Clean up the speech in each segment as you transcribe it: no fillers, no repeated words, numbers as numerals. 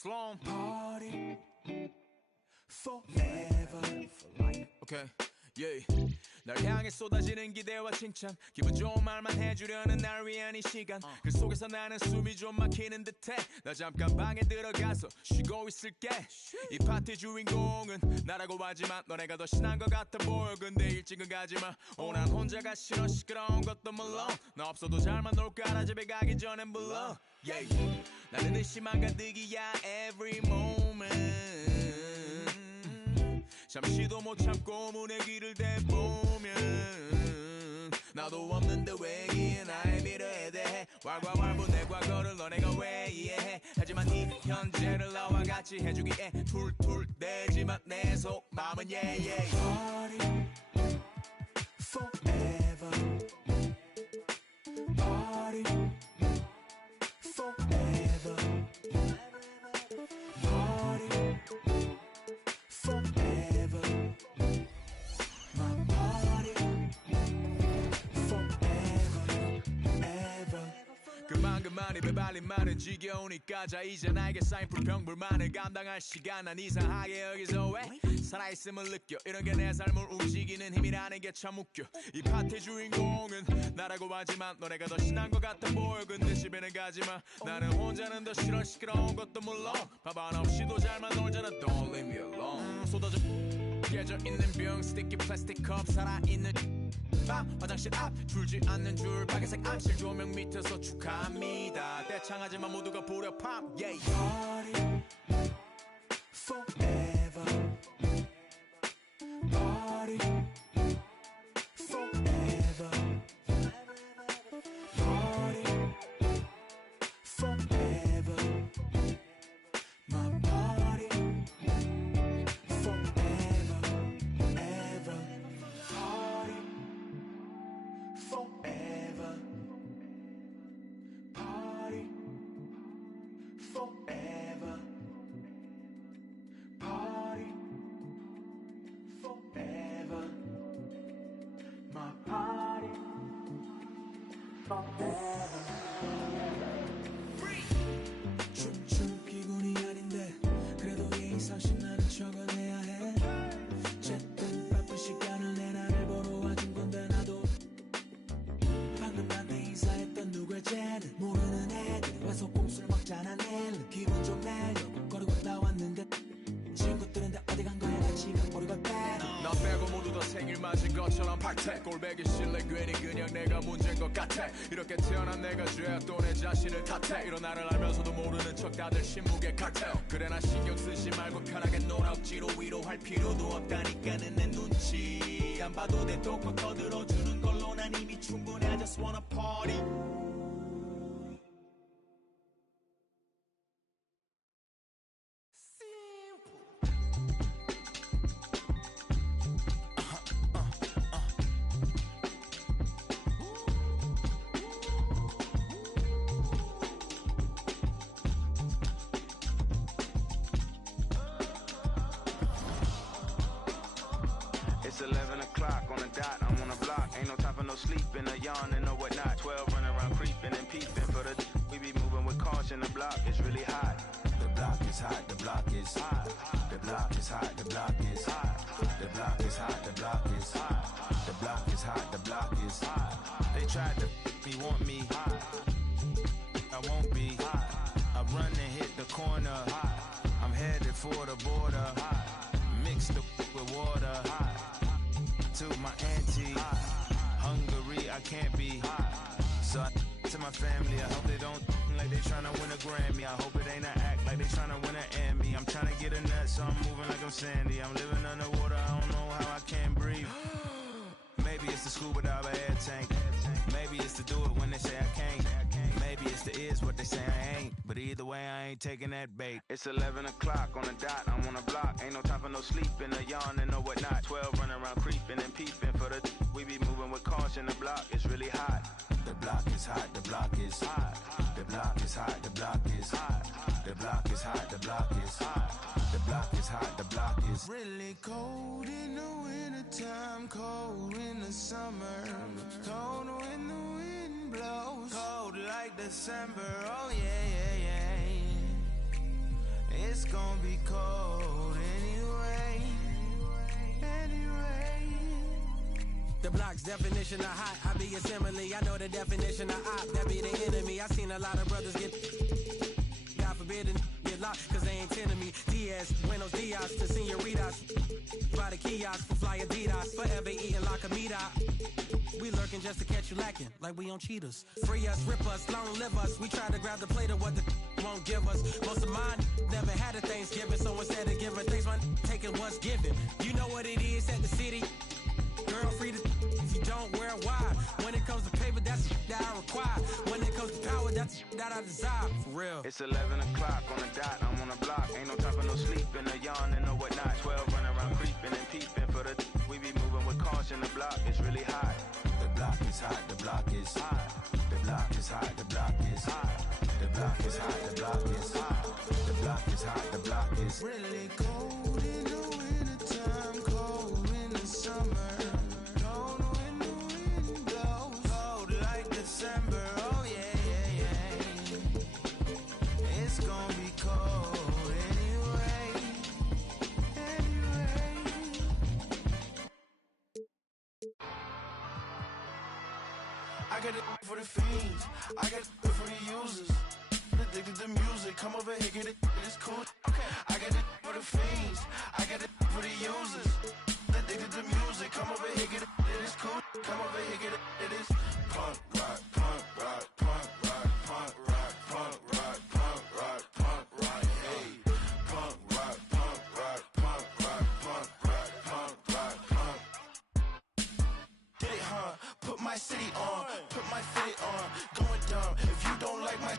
Sloan. Party forever. Okay, yeah. 널 향해 쏟아지는 기대와 칭찬 기분 좋은 말만 해주려는 날 위한 이 시간 그 속에서 나는 숨이 좀 막히는 듯해 나 잠깐 방에 들어가서 쉬고 있을게 이 파티 주인공은 나라고 하지만 너네가 더 신난 것 같아 보여 근데 일찍은 가지마 난 혼자가 싫어 시끄러운 것도 물론 너 없어도 잘만 놀 거라 집에 가기 전엔 불러 yeah. 나는 의심만 가득이야 every moment 잠시도 못 참고 문의 귀를 대보면 나도 없는데 왜 이해 나의 미래에 대해 왈가왈부 내 과거를 너네가 왜 이해해 하지만 이 현재를 나와 같이 해주기에 툴툴대지만 내 속마음은 yeah yeah Party forever. Party forever. Party forever. My party forever. Ever. 그만 입에 발린 말은 지겨우니까 자 이제 나에게 쌓인 불평불만을 감당할 시간 난 이상하게 여기서 왜 살아있음을 느껴 이런 게 내 삶을 움직이는 힘이라는 게 참 웃겨 이 파티 주인공은 나라고 하지만 너네가 더 신난 것 같아 보여 근데 집에는 가지마 나는 혼자는 더 싫어 시끄러운 것도 물론 밥 하나 없이도 잘만 놀잖아 Don't leave me alone 쏟아져 깨져 있는 병 스티키 플라스틱 컵 살아있는 밤 화장실 앞 줄지 않는 줄 빨간색 암실 조명 밑에서 축하합니다 대창하지만 모두가 불협함 yeah. Party forever. Party forever. Party forever. My party forever. Ever. Party forever. Party forever. Party forever. My party forever. 춤출 기분이 아닌데 그래도 예의상식 나는 적어내야 해 어쨌든 바쁜 시간을 내 나를 보러 와준 건데 나도 방금 나한테 인사했던 누구의 쟤는 모르는 애들이 와서 꼼수를 먹잖아 내일 기분 좀 내려고 거리고 나왔는데 친구들은 다 어디 간 거야 나 지금 버리고 빼 나 빼고 모두 다 생일 맞은 것처럼 박태 꼴배기 싫래 괜히 그냥 내가 문제인 것 같아 이렇게 태어난 내가 죄야 또 내 자신을 탓해 이런 나를 알면서도 모르는 척 다들 신무게 칼텔 그래 나 신경 쓰지 말고 편하게 놀아 억지로 위로할 필요도 없다니까는 내 눈치 안 봐도 돼 똑똑 거들어주는 걸로 난 이미 충분해 I just wanna party It's 11 o'clock on the dot, I'm on the block. Ain't no time for no sleeping, or yawning or whatnot. 12 running around creeping and peeping for the we be moving with caution. The block is really hot. The block is hot, the block is hot. The block is hot, the block is hot. The block is hot, the block is hot. The block is hot, the block is hot. They tried to me, want me hot. I won't be hot. I run and hit the corner hot. I'm headed for the border hot. Mix the with water hot. To my auntie Hungary, I can't be so I to my family, I hope they don't like they tryna win a Grammy. I hope it ain't an act like they tryna win an Emmy. I'm tryna get a nut, so I'm moving like I'm Sandy. I'm living underwater, I don't know how I can't breathe. Maybe it's the scuba diver air tank. Maybe it's to do it when they say I can't. Maybe it's the is what they say I ain't. But either way, I ain't taking that bait. It's 11 o'clock on the dot, I'm on the block. Ain't no time for no sleeping or yawning or whatnot. 12 running around creeping and peeping for the we be moving with caution. The block is really hot. The block is hot, the block is hot. The block is hot, the block is hot. The block is hot, the block is hot. The block is hot, the block is really cold in the wintertime, cold in the summer, cold when the wind blows, cold like December, oh yeah, yeah, yeah. It's gonna be cold anyway. The block's definition of hot, I be a simile. I know the definition of op, that be the enemy. I seen a lot of brothers get, God forbid, and get locked, cause they ain't tending me. Diaz, buenos dias to senoritas. By the kiosk for fly Adidas, forever eating la comida. We lurking just to catch you lacking, like we on cheaters. Free us, rip us, long live us. We try to grab the plate of what the won't give us. Most of mine never had a Thanksgiving, so instead of giving thanks, man, taking what's given. You know what it is at the city. Girl, free to if you don't wear wide. When it comes to paper, that's that I require. When it comes to power, that's that I desire. For real. It's 11 o'clock on the dot, I'm on the block. Ain't no time for no sleeping, no yawning, no whatnot. 12 running around creeping and peeping for the we be moving with caution. The block is really hot. The block is hot, the block is hot. The block is hot, the block is hot. The block is hot, the block is hot. The block is hot, the block is really cold in the wintertime, cold in the summer. Cold when the wind blows, cold like December. Oh yeah. It's gonna be cold anyway. I got it for the fiends, I got it for the users. Addicted to music, come over here, get it, it's cool. Okay, I got it for the fiends, I got it for the users. Addicted to music, come over here, get it, it's cool. Come over here, get it, it is punk rock, punk rock, punk rock, punk rock, punk rock, punk rock, punk rock, hey. Punk rock, punk rock, punk rock, punk rock, punk rock, punk. Did it, huh? Put my city on, put my fitted on, going dumb. If you don't like my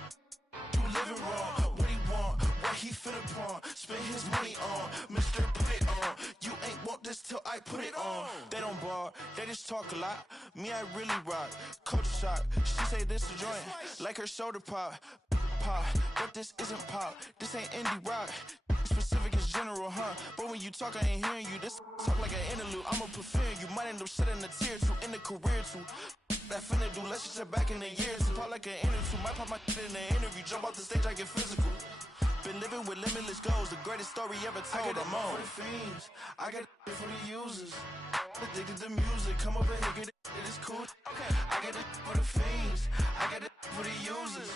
you living wrong. What he want, what he finna pawn. Spend his money on, Mr. Put it on. You ain't want this till I put it on. They don't bar, they just talk a lot. Me, I really rock. Coach shock, she say this a joint, like her shoulder pop. Pop, but this isn't pop. This ain't indie rock. Specific is general, huh? But when you talk, I ain't hearing you. This talk like an interlude. I'ma prefer you. Might end up shedding a tear too in the career too. That finna do, let's just check back in the years. Pop like an interview, might pop my shit in the interview. Jump off the stage, I get physical. Been living with limitless goals, the greatest story ever told. I'm on. For the fiends, I got it for the users. Addicted to music, come over here, get it, it is cool. Okay, I got it for the fiends, I got it for the users.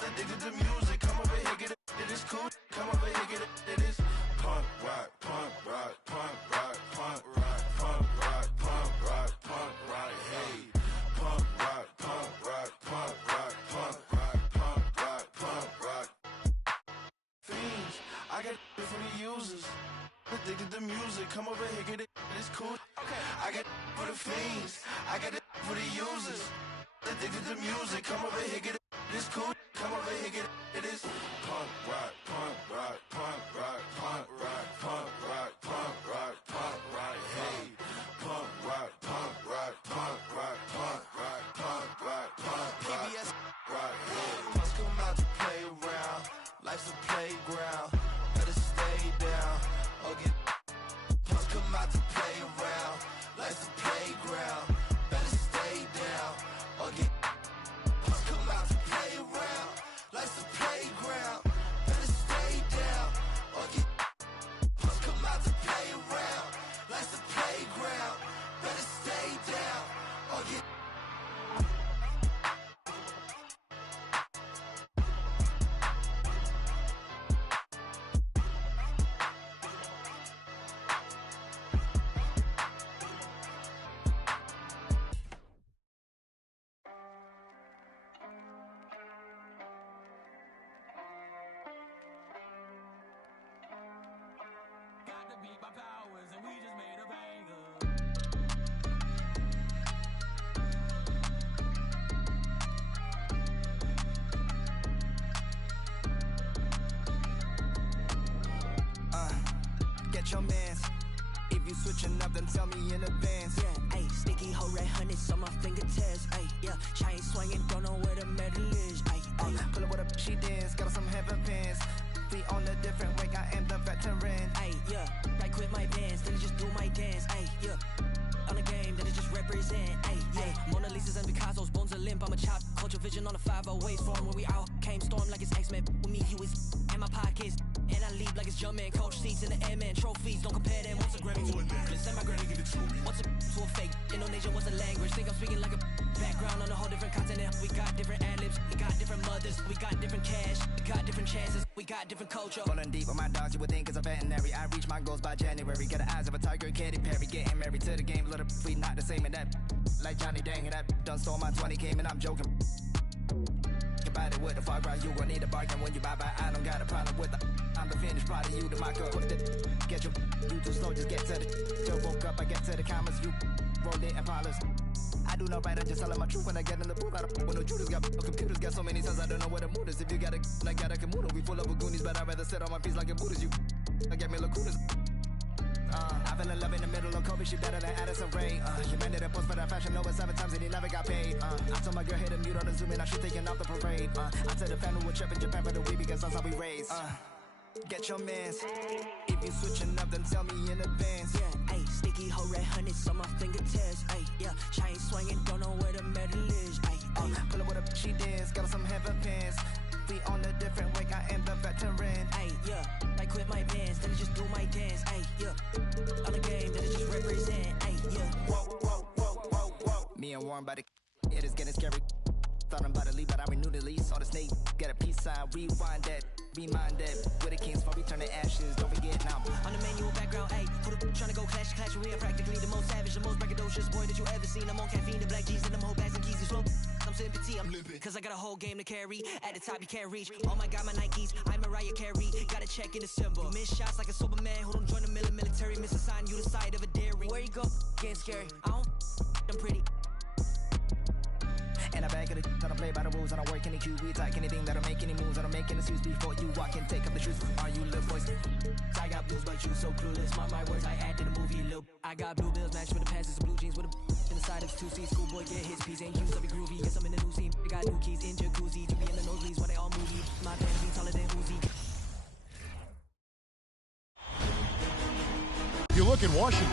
Addicted to music, come over here, get it, it is cool. Come over here, get it, it is punk rock, punk rock, punk rock, punk rock, punk rock, punk rock, punk rock, hey. Punk rock, punk rock, punk rock, punk rock, punk rock, punk rock. Fiends, I got it for the users. Addicted to music, come over here, get it, it's cool. Okay, I got it for the fiends, I got it for the users. Addicted to music, come over here, get it, it's cool. Come over here, get it, it is punk rock, punk rock, punk rock, punk rock, punk rock, punk rock, punk rock, hey. Punk rock, punk rock, punk rock, punk rock, punk rock, punk rock, PBS rock, hey. Punks come out to play around, life's a playground, better stay down, or get. Punks come out to play around, life's a playground, better stay down, or get. Punks come out to play around, life's a playground, better stay down, or get. Punks come out to play around, life's a playground, better stay down, or get. Got to beat my powers, and we just made a banger. Get your mans. If you switching up, then tell me in advance. Yeah, ayy, sticky hoe red hundreds on my fingertips. Ayy, yeah, chain swinging, don't know where the medal is. Ayy, ayy, Pull up with a she dance, got on some heaven pants. We on a different way, I am the veteran. ayy, yeah. Right, quit my bands, then I just do my dance. Ayy, yeah. On the game, then I just represent. Ayy, yeah. Mona Lisa's and Picasso's, bones are limp. I'm a chop. Culture vision on a 508 form. When we out, came storm like it's X-Men. With me, you is in my pockets. And I Jumpman, coach seats in the airman, trophies. Don't compare them. What's a Grammy to a necklace? And my granny give it to me. What's a to a fake? Indonesian, what's a language? Think I'm speaking like a background on a whole different continent. We got different ad-libs, we got different mothers, we got different cash, we got different chances, we got different culture. Rolling deep with my dogs, you would think it's a veterinary. I reach my goals by January. Get the eyes of a tiger, Katy Perry. Getting married to the game, little we not the same. And that like Johnny Dang, and that done stole my 20 came and I'm joking. About it with the far right, you gon' need a bargain when you buy. I don't got a problem with the. I'm the finished product, you the mock up. Get your you too slow, just get to the. Till woke up, I get to the comments, you rolled it and polished. I do no right, I just telling my truth when I get in the booth. I don't when no Judas got computers, got so many sons, I don't know what the mood is. If you got a like got a Kamuda, we full of Goonies, but I'd rather sit on my feet like a Buddhist. You I get me lacunas. I fell in love in the middle of COVID, she better than Addison Rae. You made a post for that fashion over 7 times and he never got paid. I told my girl hit a mute on the Zoom and I should taking off the parade. I said the family would trip in Japan for the week because that's how we raised. Get your mans. If you switching up, then tell me in advance. Yeah, ayy, sticky hoe red honey's on my fingertips. Ayy, yeah, chain swinging, don't know where the medal is. Ayy, pull up with a she dance, got some heaven pants. We on a different wake, I am the veteran. Ayy, yeah, I quit my bands, then I just do my dance. Ayy, yeah, on the game, then I just represent. Ayy, yeah. Whoa, whoa, whoa, whoa, whoa. Me and Warren by the it is getting scary. Thought I'm about to leave, but I renewed the lease. Saw the snake, get a peace sign, rewind that. Remind that, with the kings for we turn to ashes. Don't forget now. On the manual background, ayy, who the tryna go clash? We are practically the most savage, the most braggadocious boy that you ever seen. I'm on caffeine, the black G's and them whole bags and keys. Slow. I'm sympathy, I'm limping, cause I got a whole game to carry. At the top you can't reach. Oh my god, my Nikes, I'm Mariah Carey. Gotta check in December. You miss shots like a Superman who don't join the military. Misassign you the side of a dairy. Where you go? Getting scary. I'm pretty. And I bag of the I don't play by the rules, I don't work any QB. Like anything that'll make any moves, I don't make any suits before you walk and take up the shoes. Are you little boys? I got blues, but you so clueless. My words, I add to the movie loop. I got blue bills matched with the passes, blue jeans with a in the side of 2C. Schoolboy get his P's and Q's, I be groovy. Yes, I'm in the new scene. I got new keys in jacuzzi. You be in the nosebleeds when they all movie. My fans be taller than Uzi. You look at Washington.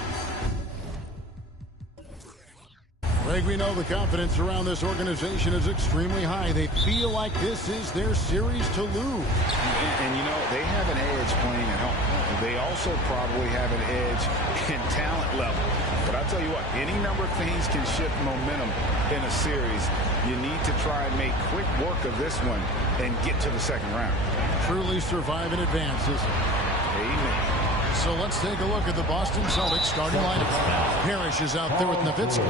Greg, we know the confidence around this organization is extremely high. They feel like this is their series to lose. And you know, they have an edge playing at home. They also probably have an edge in talent level. But I'll tell you what, any number of things can shift momentum in a series. You need to try and make quick work of this one and get to the second round. Truly survive in advances. Amen. So let's take a look at the Boston Celtics starting lineup. Parrish is out there with Nowitzki.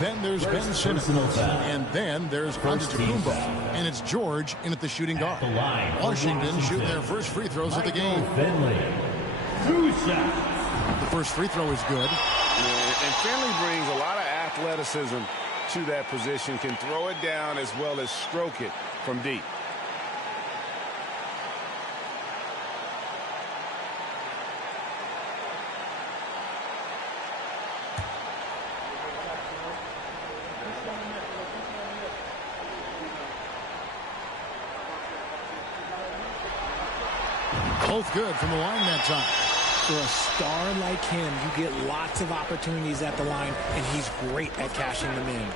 Then there's Ben Simmons. And then there's Antetokounmpo. And it's George in at the shooting guard. Washington shoot their first free throws of the game. The first free throw is good. And Finley brings a lot of athleticism to that position. Can throw it down as well as stroke it from deep. Both good from the line that time. For a star like him, you get lots of opportunities at the line, and he's great at cashing them in.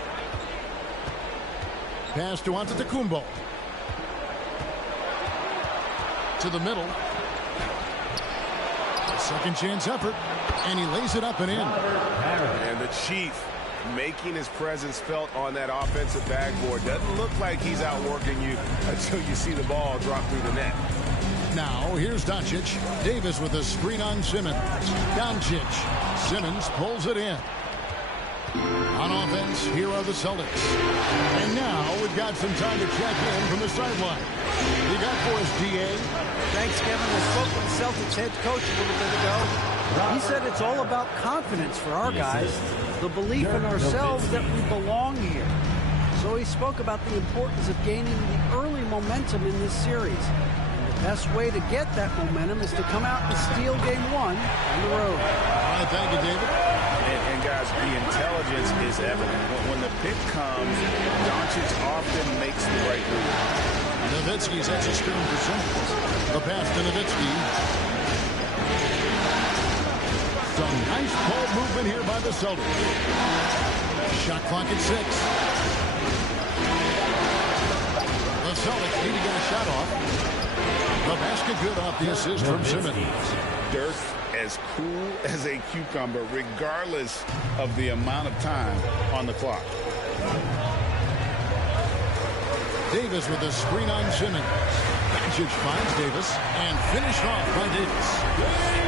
Pass to Antetokounmpo. To the middle. Second chance effort, and he lays it up and in. And the Chief making his presence felt on that offensive backboard. Doesn't look like he's outworking you until you see the ball drop through the net. Now, here's Doncic. Davis with a screen on Simmons. Doncic. Simmons pulls it in. On offense, here are the Celtics. And now we've got some time to check in from the sideline. You got for us, D.A.? Thanks, Kevin. I spoke with the Celtics head coach a little bit ago. He said it's all about confidence for our guys, the belief in ourselves that we belong here. So he spoke about the importance of gaining the early momentum in this series. Best way to get that momentum is to come out and steal game one on the road. All right, thank you, David. And guys, the intelligence is evident. When the pick comes, Doncic often makes the right move. Nowitzki sets a screen for Simmons. The pass to Nowitzki. Some nice ball movement here by the Celtics. Shot clock at 6. The Celtics need to get a shot off. The basket good off the assist from Simmons. Dirk as cool as a cucumber, regardless of the amount of time on the clock. Davis with a screen on Simmons. Doncic finds Davis and finished off by Davis.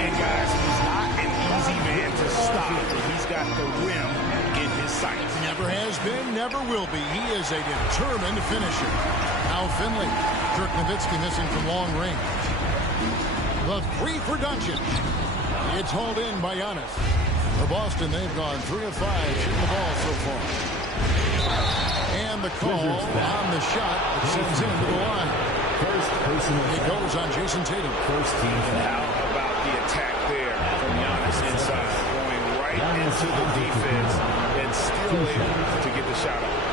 And guys, he's not an easy man to stop. He's got the rim in his sights. Never has been, never will be. He is a determined finisher. Now Finley. Dirk Nowitzki missing from long range. The three for Doncic. It's hauled in by Giannis. For Boston, they've gone 3 of 5 shooting the ball so far. And the call on the shot that sends him to the line. It goes on Jason Tatum. First team. How about the attack there from Giannis inside, going right into the defense and still able to get the shot off.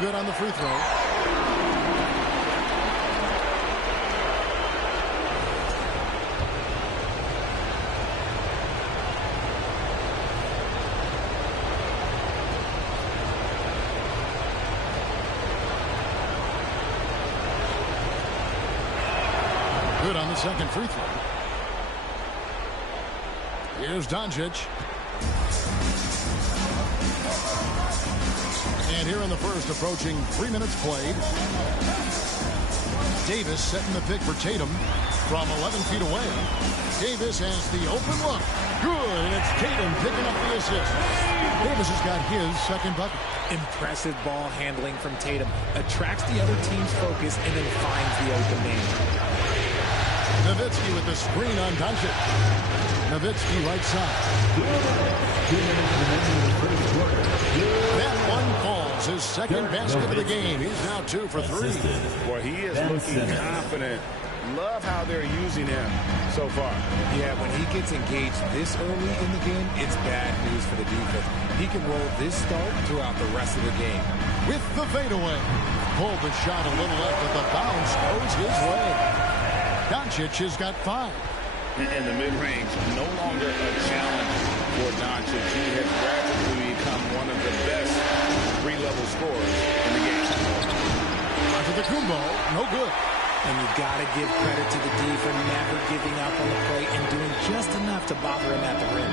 Good on the free throw. Good on the second free throw. Here's Doncic. And here in the first, approaching 3 minutes played. Davis setting the pick for Tatum from 11 feet away. Davis has the open look. Good, and it's Tatum picking up the assist. Davis has got his second bucket. Impressive ball handling from Tatum. Attracts the other team's focus and then finds the open man. Nowitzki with the screen on Doncic. Nowitzki right side. That one falls his second basket of the game. He's now 2 for 3. Boy, he is looking confident. Love how they're using him so far. Yeah, when he gets engaged this early in the game, it's bad news for the defense. He can roll this start throughout the rest of the game. With the fadeaway. Pulled the shot a little left, but the bounce goes his way. Doncic has got 5. In the mid-range, no longer a challenge for Doncic. He has rapidly become one of the best three-level scorers in the game. Onto the Kumbo, no good. And you got to give credit to the D for never giving up on the play and doing just enough to bother him at the rim.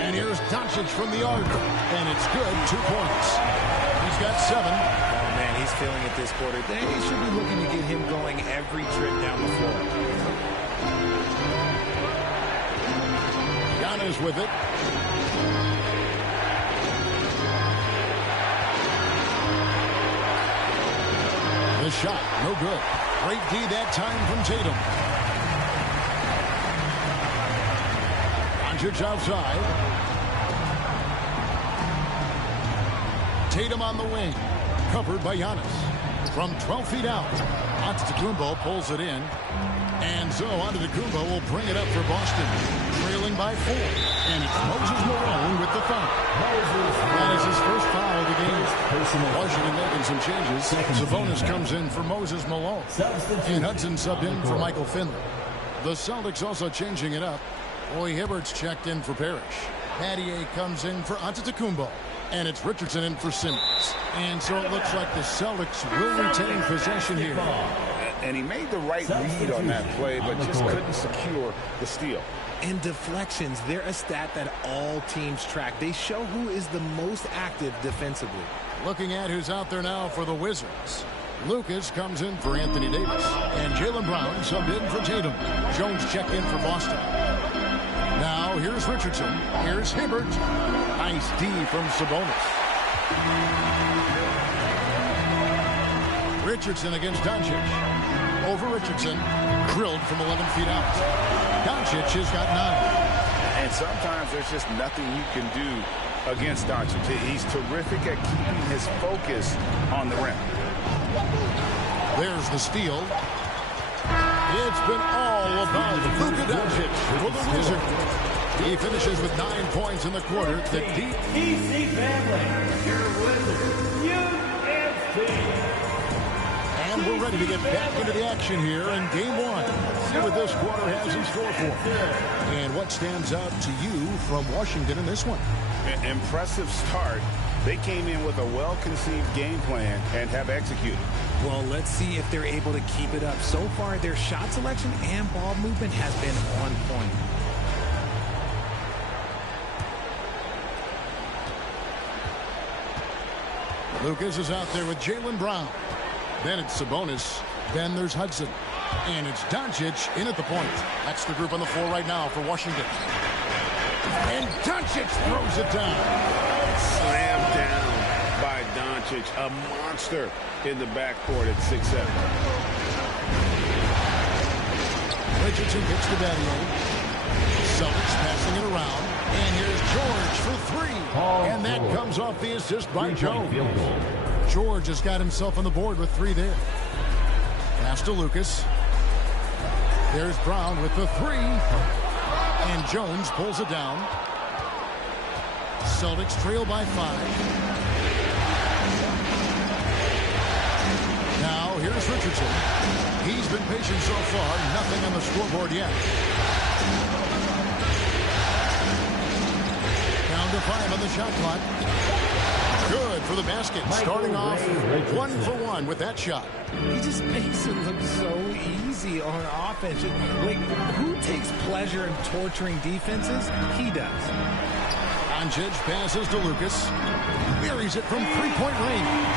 And here's Doncic from the arc, and it's good, 2 points. He's got 7. Oh, man, he's feeling it this quarter. They should be looking to get him going every trip down the floor. Giannis with it. The shot, no good. Great D that time from Tatum. Doncic outside. Tatum on the wing. Covered by Giannis. From 12 feet out. Antetokounmpo pulls it in. And so Antetokounmpo will bring it up for Boston. Trailing by 4. And it's Moses Malone with the foul. That is his first foul of the game. Washington making some changes. Sabonis comes in for Moses Malone. And Hudson subbed in for Michael Finley. The Celtics also changing it up. Roy Hibbert's checked in for Parrish. Pattier comes in for Antetokounmpo. And it's Richardson in for Simmons. And so it looks like the Celtics will retain possession here. And he made the right read on that play, but just couldn't secure the steal. And deflections, they're a stat that all teams track. They show who is the most active defensively. Looking at who's out there now for the Wizards. Lucas comes in for Anthony Davis. And Jaylen Brown subbed in for Tatum. Jones checked in for Boston. Now here's Richardson. Here's Hibbert. Nice D from Sabonis. Richardson against Doncic. Over Richardson. Drilled from 11 feet out. Doncic has got 9. And sometimes there's just nothing you can do against Doncic. He's terrific at keeping his focus on the rim. There's the steal. It's been all about Luka Doncic for the Wizards. He finishes with 9 points in the quarter. The deep DC family, your Wizards, and we're ready to get back into the action here in Game 1. Let's see what this quarter has in store for us. And what stands out to you from Washington in this one? Impressive start. They came in with a well-conceived game plan and have executed. Well, let's see if they're able to keep it up. So far, their shot selection and ball movement has been on point. Lucas is out there with Jaylen Brown. Then it's Sabonis. Then there's Hudson. And it's Doncic in at the point. That's the group on the floor right now for Washington. And Doncic throws it down. Slammed down by Doncic. A monster in the backcourt at 6'7". Richardson gets to Battier. Celtics passing it around. And here's George for three. And that comes off the assist by Jones. George has got himself on the board with 3 there. Pass to Lucas. There's Brown with the 3. And Jones pulls it down. Celtics trail by 5. Now here's Richardson. He's been patient so far. Nothing on the scoreboard yet. Down to 5 on the shot clock. Good for the basket. Starting off 1 for 1 with that shot. He just makes it look so easy on offense. Like, who takes pleasure in torturing defenses? He does. Doncic passes to Lucas. Buries it from three-point range.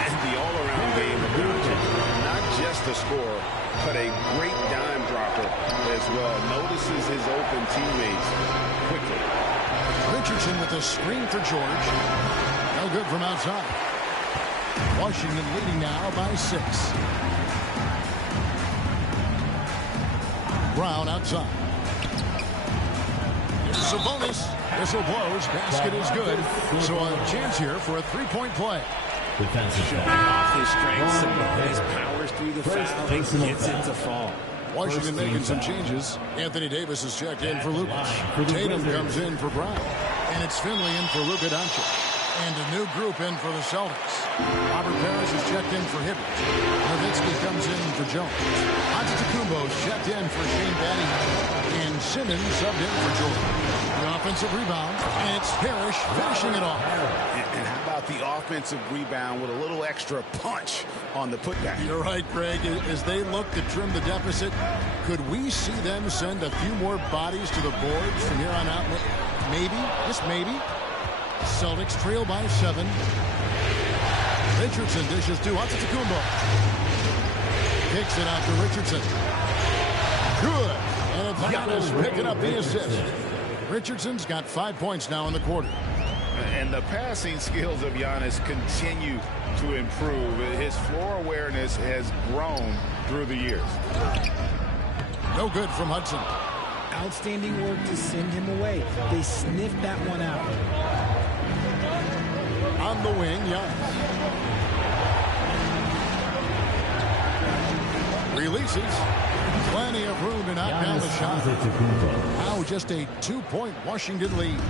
And the all-around game of Doncic. Not just a scorer, but a great dime dropper as well. Notices his open teammates quickly. Richardson with a screen for George. No good from outside. Washington leading now by 6. Brown outside. Sabonis. Whistle blows. Basket is good. So a chance here for a three-point play. Off his strength, Sabonis powers through the foul and gets it to fall. Washington making some changes. Anthony Davis is checked in for Lucas. Tatum comes in for Brown. And it's Finley in for Luka Doncic. And a new group in for the Celtics. Robert Parrish is checked in for Hibbert. Nowitzki comes in for Jones. Antetokounmpo is checked in for Shane Battier. And Simmons subbed in for Jordan. The offensive rebound. And it's Parrish finishing it off. And how about the offensive rebound with a little extra punch on the putback? You're right, Greg. As they look to trim the deficit, could we see them send a few more bodies to the boards from here on out? Maybe, just maybe. Celtics trail by 7. Richardson dishes to Antetokounmpo. Kicks it out to Richardson. Good. And Giannis picking up the assist. Richardson's got 5 points now in the quarter. And the passing skills of Giannis continue to improve. His floor awareness has grown through the years. No good from Hudson. Outstanding work to send him away. They sniffed that one out. On the wing, Giannis. Releases. Plenty of room to knock down the shot. Now just a 2-point Washington lead.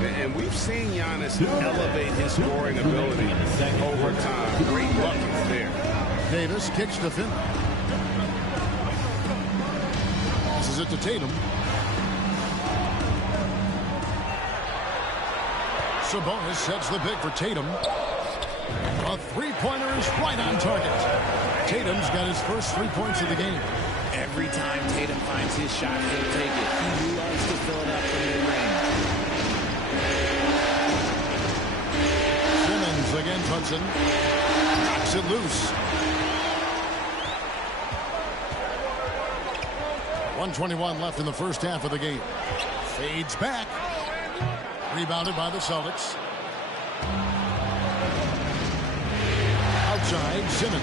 And we've seen Giannis elevate his scoring ability over time. Great buckets there. Davis kicks to Finley. Passes it to Tatum. Sabonis sets the pick for Tatum. A three-pointer is right on target. Tatum's got his first 3 points of the game. Every time Tatum finds his shot, he'll take it. He loves to fill it up from mid-range. Simmons against Hudson. Knocks it loose. 1:21 left in the first half of the game. Fades back. Rebounded by the Celtics. Outside, Simmons.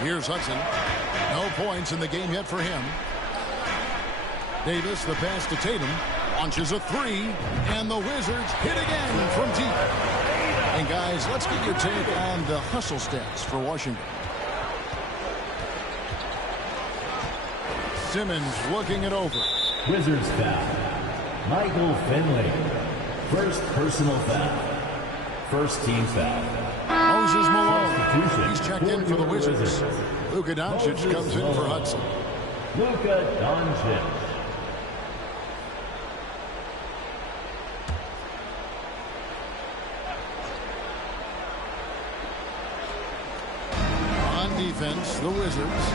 Here's Hudson. No points in the game yet for him. Davis, the pass to Tatum. Launches a 3. And the Wizards hit again from deep. And guys, let's get your take on the hustle stats for Washington. Simmons looking it over. Wizards foul. Michael Finley. First personal foul. First team foul. Moses Malone. Substitution He's checked in for the Wizards. Luka Doncic comes in for Hudson. Luka Doncic. On defense, the Wizards.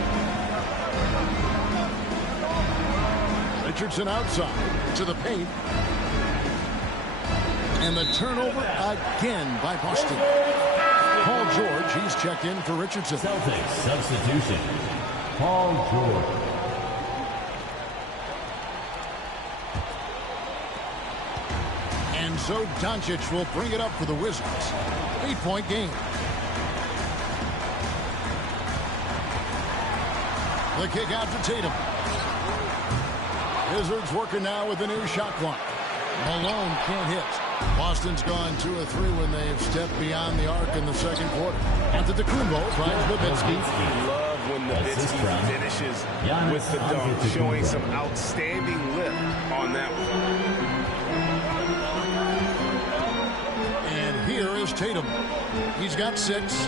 Richardson outside to the paint. And the turnover again by Boston. Paul George, he's checked in for Richardson. Celtics substitution. Paul George. And so Doncic will bring it up for the Wizards. 8-point game. The kick out to Tatum. Wizards working now with the new shot clock. Malone can't hit. Boston's gone 2 of 3 when they've stepped beyond the arc in the second quarter. Antetokounmpo finds Nowitzki. Love when Nowitzki finishes with the dunk, showing some outstanding lift on that one. And here is Tatum. He's got 6.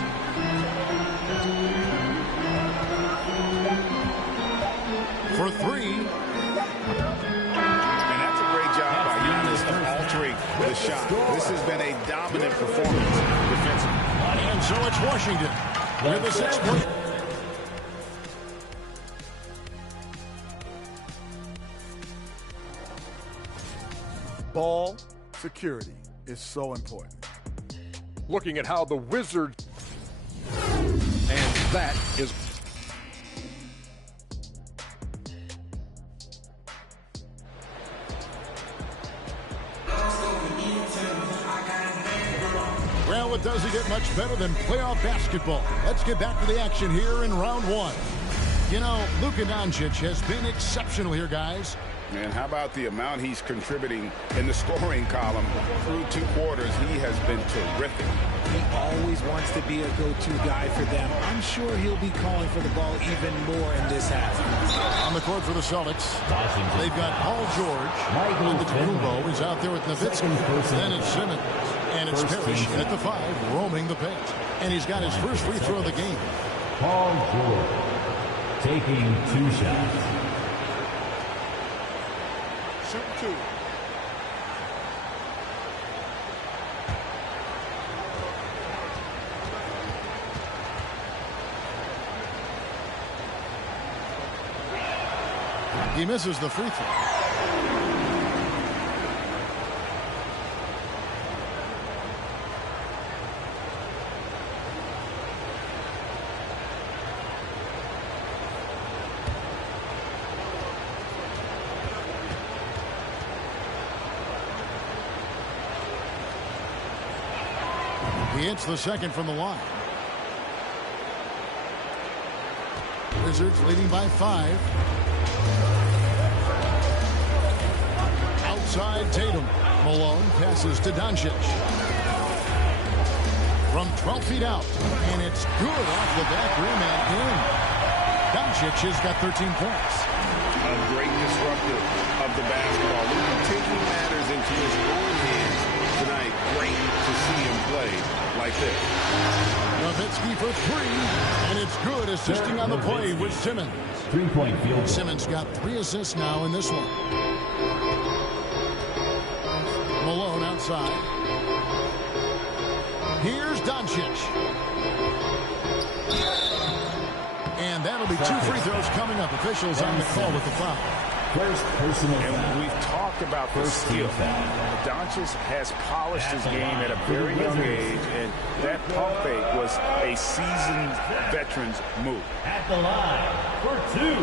For 3. The shot. This has been a dominant performance defensively. And so it's Washington with a 6-point. Ball security is so important. Looking at how the Wizards, and that is well, it doesn't get much better than playoff basketball. Let's get back to the action here in round 1. You know, Luka Doncic has been exceptional here, guys. And how about the amount he's contributing in the scoring column through 2 quarters? He has been terrific. He always wants to be a go-to guy for them. I'm sure he'll be calling for the ball even more in this half. On the court for the Celtics, they've got Paul George. Antetokounmpo is out there with Nowitzki. Then it's Simmons. And it's Parrish at the 5, roaming the paint. And he's got his first free throw of the game. Paul George taking 2 shots. Shoot 2. He misses the free throw. He hits the second from the line. Wizards leading by 5. Outside Tatum. Malone passes to Doncic. From 12 feet out. And it's good off the back rim and in. Doncic has got 13 points. A great disruptor of the basketball. Taking matters into his own hands tonight. Great to see him play like this. Nowitzki for 3. And it's good, assisting on the play with Simmons. 3-point field goal. Simmons got 3 assists now in this one. Malone outside. Here's Doncic. And that'll be 2 free throws coming up. Officials on the call with the foul. First personal foul. And we've talked about the skill. Doncic has polished his game at a very young age, and that pump fake was a seasoned veteran's move. At the line for 2.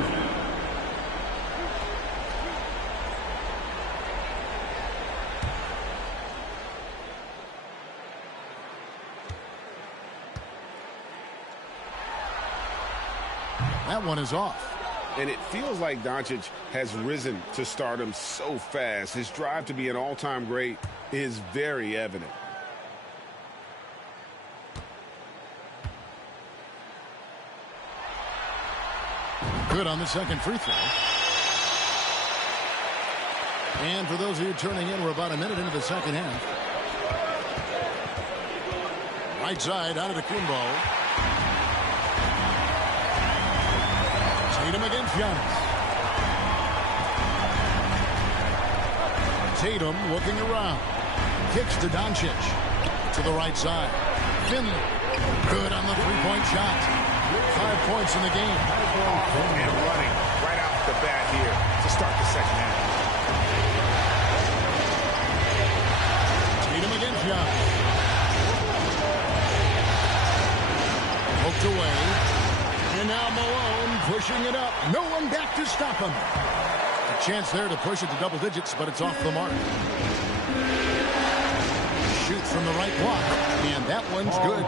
That one is off. And it feels like Doncic has risen to stardom so fast. His drive to be an all-time great is very evident. Good on the second free throw. And for those of you turning in, we're about a minute into the second half. Right side out of the Kumbo. Tatum against Giannis. Tatum looking around. Kicks to Doncic. To the right side. Finley. Good on the three-point shot. 5 points in the game. And running right off the bat here to start the second half. Tatum against Giannis. Poked away. And now Malone pushing it up. No one back to stop him. A chance there to push it to double digits, but it's off the mark. Shoots from the right block. And that one's good.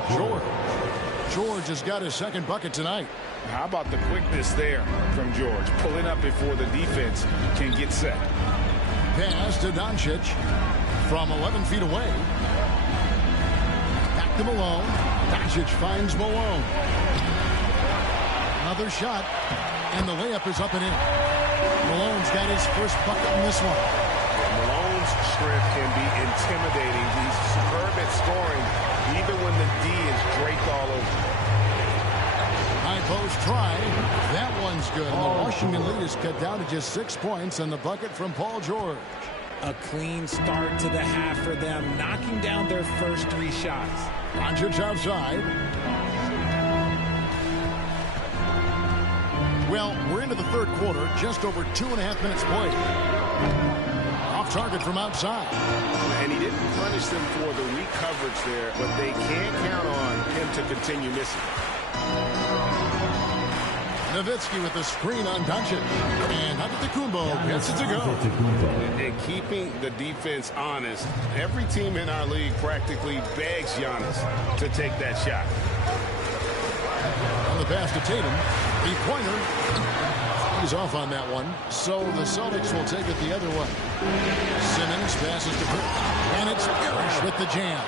George has got his second bucket tonight. How about the quickness there from George? Pulling up before the defense can get set. Pass to Doncic from 11 feet away. Back to Malone. Doncic finds Malone. Another shot, and the layup is up and in. Malone's got his first bucket in this one. Yeah, Malone's strength can be intimidating. He's superb at scoring, even when the D is draped all over. High post try. That one's good. And the Washington lead is cut down to just 6 points on the bucket from Paul George. A clean start to the half for them, knocking down their first 3 shots. Doncic outside. Well, we're into the third quarter, just over 2.5 minutes played. Off target from outside. And he didn't punish them for the weak coverage there, but they can't count on him to continue missing. Nowitzki with the screen on Doncic. And Antetokounmpo gets it to go. And keeping the defense honest, every team in our league practically begs Giannis to take that shot. On the pass to Tatum. Three-pointer. He's off on that one. So the Celtics will take it the other way. Simmons passes to Burke. And it's Parrish with the jam.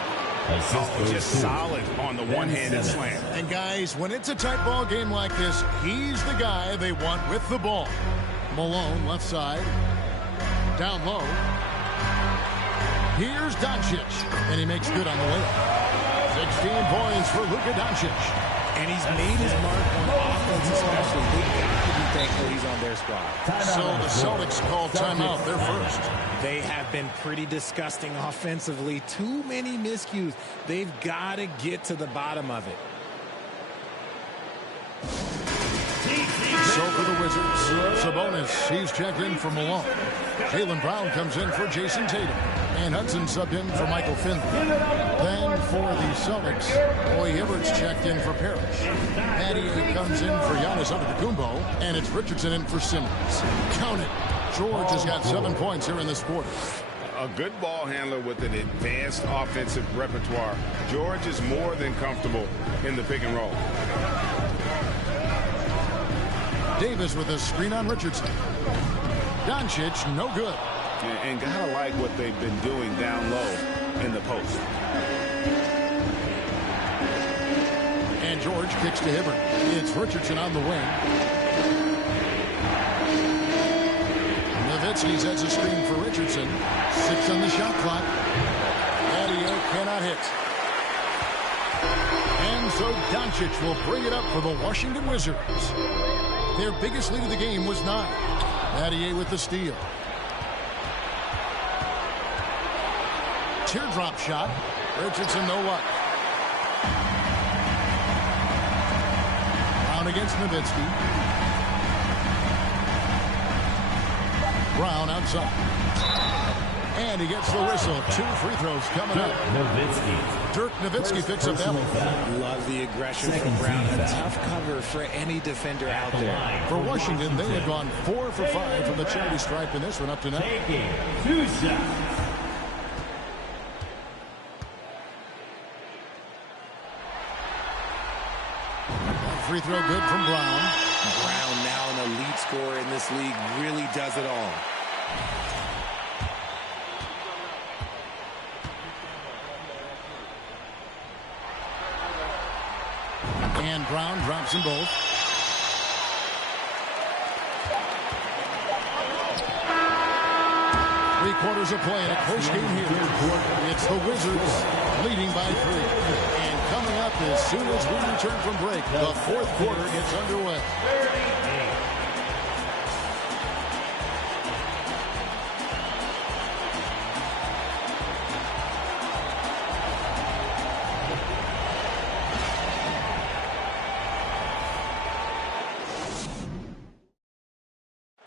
Just solid on the one-handed slam. And guys, when it's a tight ball game like this, he's the guy they want with the ball. Malone, left side. Down low. Here's Doncic. And he makes good on the layup. 16 points for Luka Doncic. And he's made his mark on offense especially. They've got to be thankful he's on their squad. So the Celtics call timeout. They're first. They have been pretty disgusting offensively. Too many miscues. They've got to get to the bottom of it. So for the Wizards, Sabonis, he's checked in for Malone. Jaylen Brown comes in for Jason Tatum. And Hudson subbed in for Michael Finley. Then for the Celtics, Roy Hibbert's checked in for Parrish. Battier comes in for Giannis Antetokounmpo. And it's Richardson in for Simmons. Count it. George has got 7 points here in this quarter. A good ball handler with an advanced offensive repertoire. George is more than comfortable in the pick and roll. Davis with a screen on Richardson. Doncic, no good. And gotta like what they've been doing down low in the post. And George kicks to Hibbert. It's Richardson on the wing. Nowitzki sets a screen for Richardson. 6 on the shot clock. Battier cannot hit. And so Doncic will bring it up for the Washington Wizards. Their biggest lead of the game was 9. Battier with the steal. Teardrop shot. Richardson, no luck. Brown against Nowitzki. Brown outside. And he gets the whistle. 2 free throws coming up. Dirk Nowitzki picks up that one. Love the aggression from Brown. A tough cover for any defender out there. For Washington, they have gone 4 for 5 from the charity stripe in this one up to now. Taking 2 shots. Free throw good from Brown. Brown, now an elite scorer in this league, really does it all. And Brown drops them both. quarters of play in a close game here. It's the Wizards leading by 3. And coming up as soon as we return from break, the fourth quarter gets underway.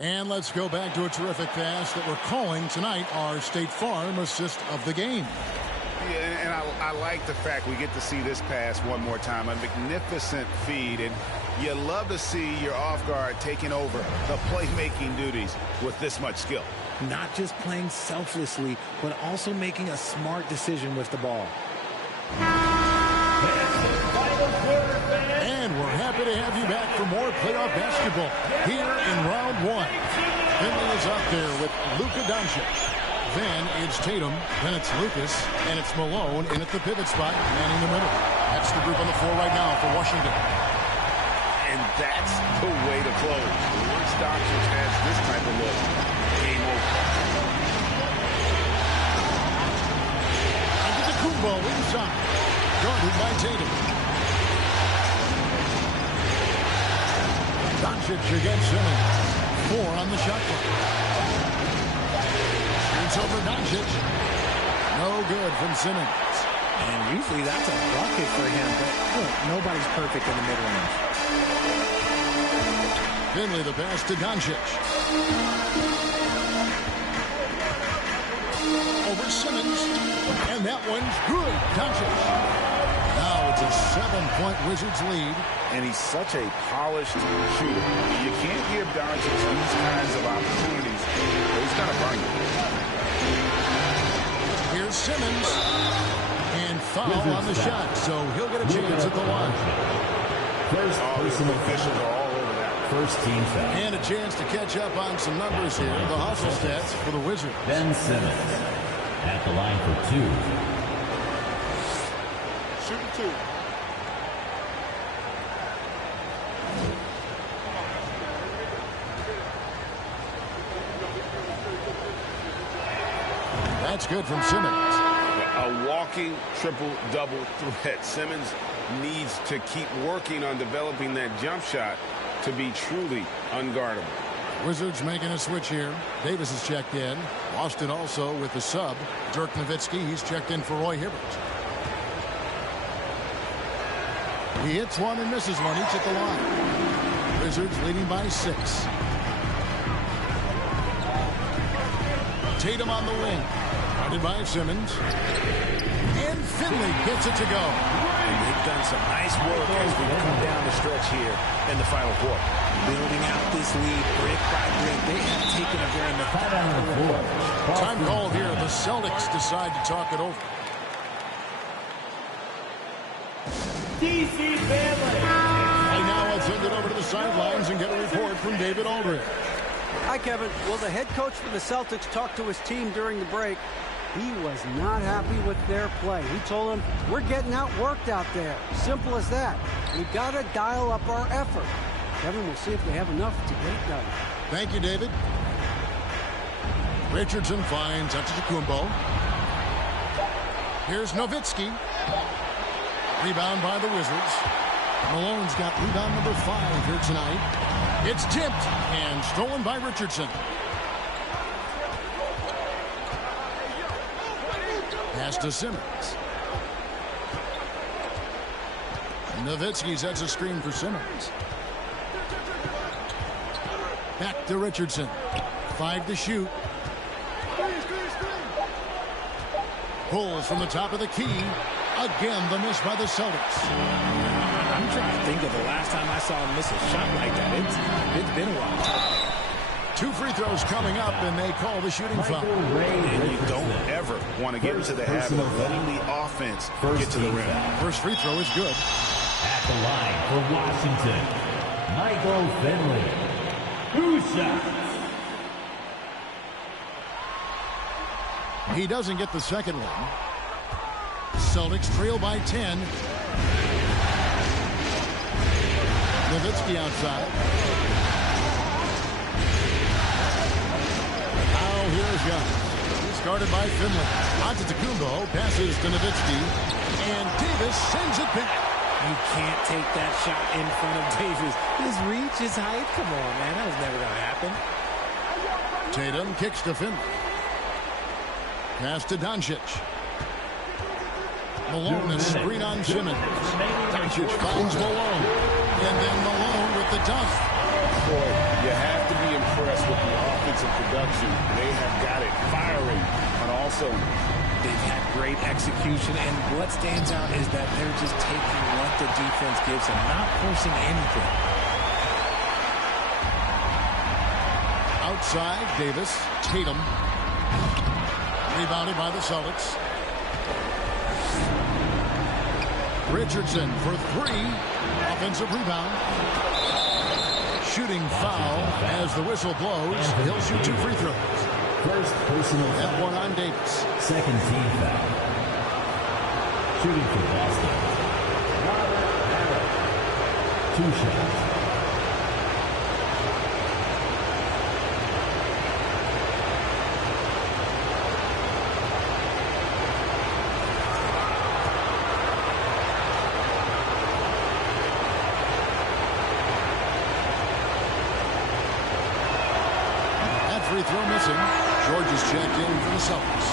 And let's go back to a terrific pass that we're calling tonight our State Farm assist of the game. Yeah, and I like the fact we get to see this pass one more time. A magnificent feed, and you love to see your off guard taking over the playmaking duties with this much skill. Not just playing selflessly, but also making a smart decision with the ball. And we're happy to have you back for more playoff basketball here in round 1. Finley is up there with Luka Doncic. Then it's Tatum, then it's Lucas, and it's Malone in at the pivot spot, manning the middle. That's the group on the floor right now for Washington. And that's the way to close. Once Doncic has this type of look, game over. Antetokounmpo inside, guarded by Tatum. Doncic against Simmons. 4 on the shot clock. Shoots over Doncic. No good from Simmons. And usually that's a bucket for him, but look, nobody's perfect in the mid-range. Finley the pass to Doncic. Over Simmons. And that one's good. Doncic. Now it's a 7-point Wizards lead. And he's such a polished shooter. You can't give Doncic these kinds of opportunities. He's going to burn you. Here's Simmons. And foul on the shot, so he'll get a chance at the line. First personal officials are all over that. First team foul. And a chance to catch up on some numbers here. The hustle stats for the Wizards. Ben Simmons at the line for 2. Shooting 2. That's good from Simmons. A walking triple-double threat. Simmons needs to keep working on developing that jump shot to be truly unguardable. Wizards making a switch here. Davis has checked in. Boston also with the sub. Dirk Nowitzki, he's checked in for Roy Hibbert. He hits one and misses one, each at the line. Wizards leading by 6. Tatum on the wing. Guarded by Simmons. And Finley gets it to go. And they've done some nice work as we come down the stretch here in the final quarter. Building out this lead brick by brick. They have taken a very methodical. Time called here. The Celtics decide to talk it over. DC family. And now let's send it over to the sidelines and get a report from David Aldridge. Hi, Kevin. Well, the head coach for the Celtics talked to his team during the break. He was not happy with their play. He told them, we're getting outworked out there. Simple as that. We've got to dial up our effort. Kevin, we'll see if they have enough to get it done. Thank you, David. Richardson finds Antetokounmpo. Here's Nowitzki. Rebound by the Wizards. Malone's got rebound number 5 here tonight. It's tipped and stolen by Richardson. Pass to Simmons. Nowitzki sets a screen for Simmons. Back to Richardson. 5 to shoot. Pulls from the top of the key. Again, the miss by the Celtics. I'm trying to think of the last time I saw him miss a shot like that. It's been a while. 2 free throws coming up, and they call the shooting foul. And you don't ever want to get into the habit of letting the offense get to the rim. First free throw is good. At the line for Washington, Michael Finley. 2 shots. He doesn't get the second one. Celtics trail by 10. Nowitzki outside. Now here's Young. It's guarded by Finley. Antetokounmpo passes to Nowitzki. And Davis sends it back. You can't take that shot in front of Davis. His reach, his height, come on, man. That was never going to happen. Tatum kicks to Finley. Pass to Doncic. Malone, a screen on Simmons. Doncic finds Malone. And then Malone with the dunk. Boy, you have to be impressed with the offensive production. They have got it firing, but also they've had great execution, and what stands out is that they're just taking what the defense gives them, not forcing anything. Outside, Davis, Tatum. Rebounded by the Celtics. Richardson for three. Offensive rebound. Shooting foul as the whistle blows. He'll shoot 2 free throws. First personal that foul. one on Davis. Second team foul. Shooting for Boston. Robert Barrett. 2 shots. Free throw missing. George is checked in for the Celtics.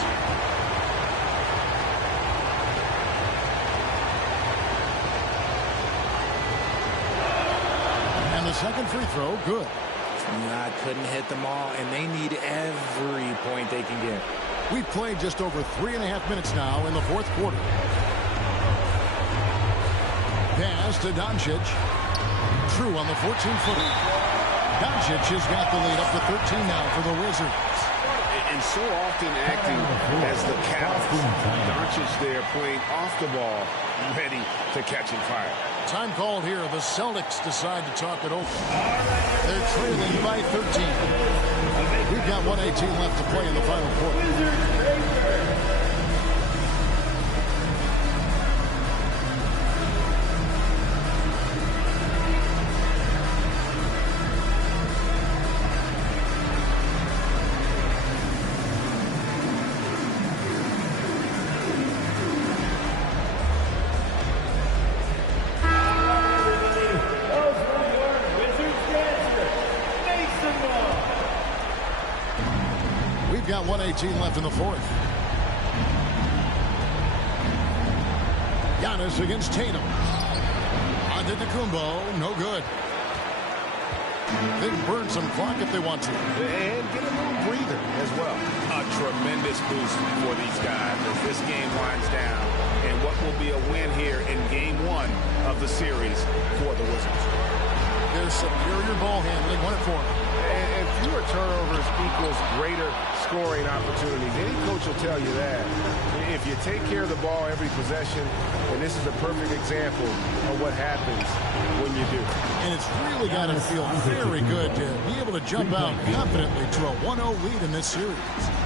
And the second free throw, good. Couldn't hit them all, and they need every point they can get. We've played just over 3.5 minutes now in the fourth quarter. Pass to Doncic. True on the 14-footer. Doncic has got the lead up to 13 now for the Wizards. And so often acting as the catalyst. Doncic there playing off the ball, ready to catch and fire. Time called here. The Celtics decide to talk it over. They're trailing by 13. We've got 1:18 left to play in the final quarter. We've got 1:18 left in the fourth. Giannis against Tatum. Antetokounmpo, no good. They can burn some clock if they want to. And get a little breather as well. A tremendous boost for these guys as this game winds down. And what will be a win here in game 1 of the series for the Wizards. Their superior ball handling won it for them. And fewer turnovers equals greater scoring opportunities. Any coach will tell you that. If you take care of the ball every possession, and this is a perfect example of what happens when you do. And it's really got to feel very good to be able to jump out confidently to a 1-0 lead in this series.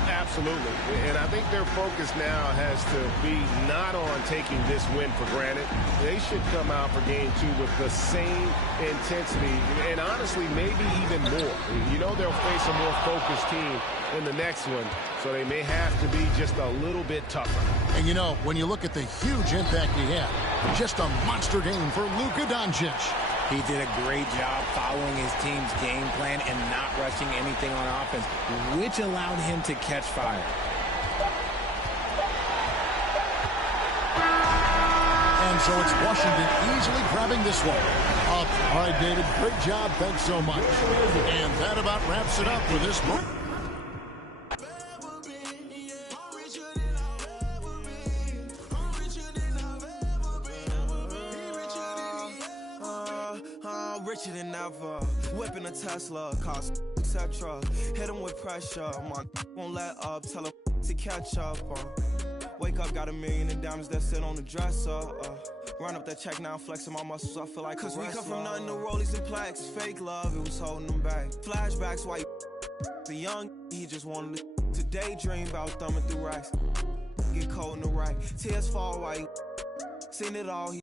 Absolutely. And I think their focus now has to be not on taking this win for granted. They should come out for game 2 with the same intensity and honestly maybe even more. You know they'll face a more focused team in the next one, so they may have to be just a little bit tougher. And you know, when you look at the huge impact he had, just a monster game for Luka Doncic. He did a great job following his team's game plan and not rushing anything on offense, which allowed him to catch fire. And so it's Washington easily grabbing this one up. All right, David, great job. Thanks so much. And that about wraps it up for this moment. Richer than ever, whipping a Tesla, cost etc. Hit him with pressure, my won't let up, tell him to catch up. Wake up, got $1 million in diamonds that sit on the dresser. Run up that check now, flexing my muscles, I feel like cause we come from nothing to rollies and plaques. Fake love, it was holding them back. Flashbacks, why the young, he just wanted to daydream about thumbing through racks. Get cold in the right, tears fall white. Seen it all, he